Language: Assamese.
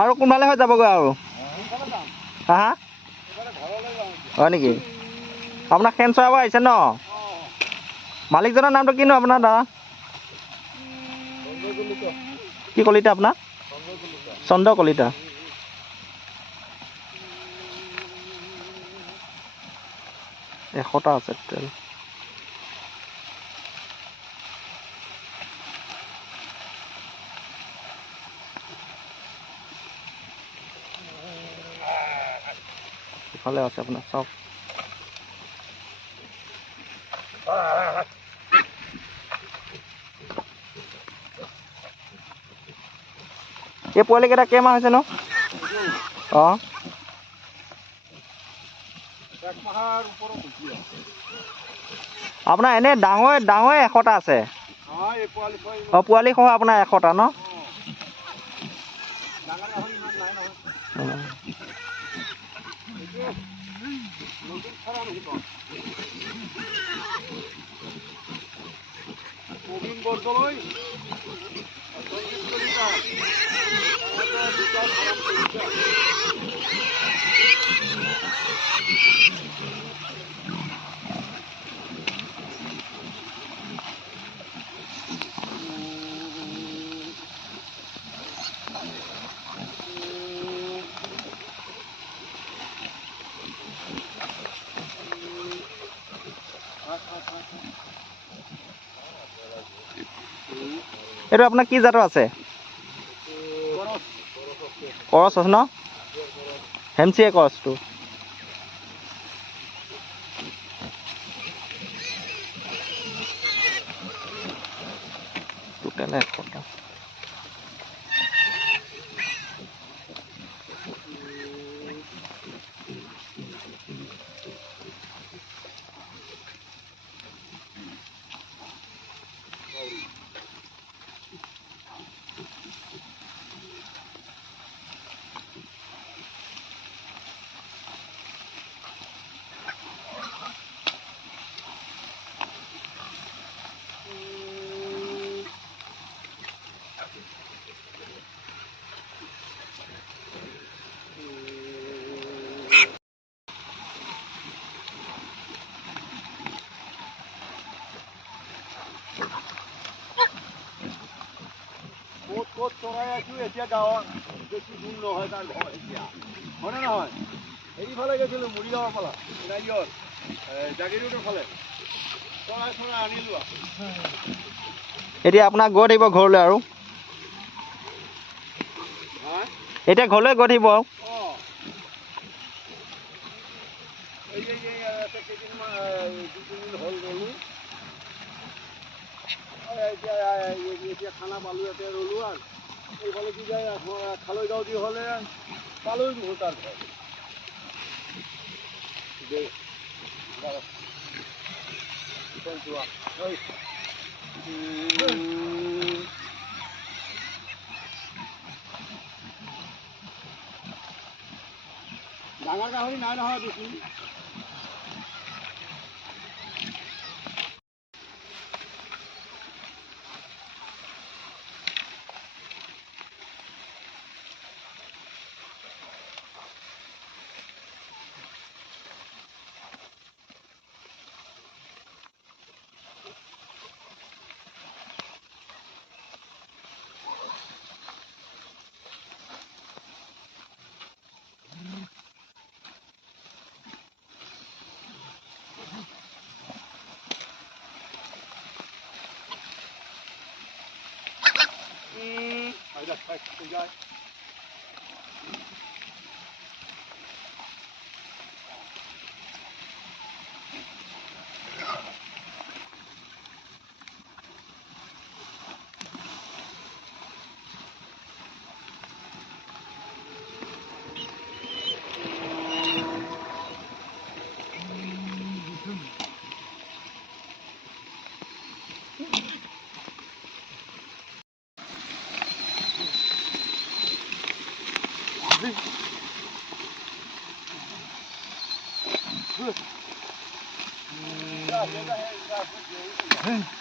আৰু কোনফালে হৈ যাবগৈ আৰু হা হা হয় নেকি আপোনাক খেন চৰাব আহিছে ন মালিকজনৰ নামটো কিনো আপোনাৰ দাদা কি কলিতা আপোনাৰ চন্দ্ৰ কলিতা এশটা আছে টোটেল ইফালে আছে আপোনাৰ চাওক এই পোৱালিকেইটা কেইমাহ হৈছে ন অঁ আপোনাৰ এনেই ডাঙৰ 100টা আছে অঁ পোৱালি সহ আপোনাৰ 100টা ন এইটো আপোনাৰ কি জাতৰ আছে কৰচ আছে ন হেমচিয়ে কৰচটো টোটেল 100টা ক'ত চৰাই আছো এতিয়া গাঁৱত বেছি দূৰ নহয় তাৰ ঘৰ এতিয়া হয়নে নহয় এইফালে গৈছিলোঁ মুড়িগাঁৱৰ ফালে ৰাইজৰ জাগিৰোডৰ ফালে চৰাই আনিলোঁ এতিয়া আপোনাক গৈ থাকিব ঘৰলৈ আৰু এতিয়া ঘৰলৈ গৈ থাকিব আৰু কেইদিনমান হ'ল গ'লোঁ এতিয়া খানা পালোঁ ইয়াতে ৰ'লোঁ আৰু এইফালে কি যায় খালৈগাঁও দি হ'লে পালৈ দিব তাৰ ঘৰ ডাঙৰ গাহৰি নাই নহয় বেছি যাক থাক যায় Hey.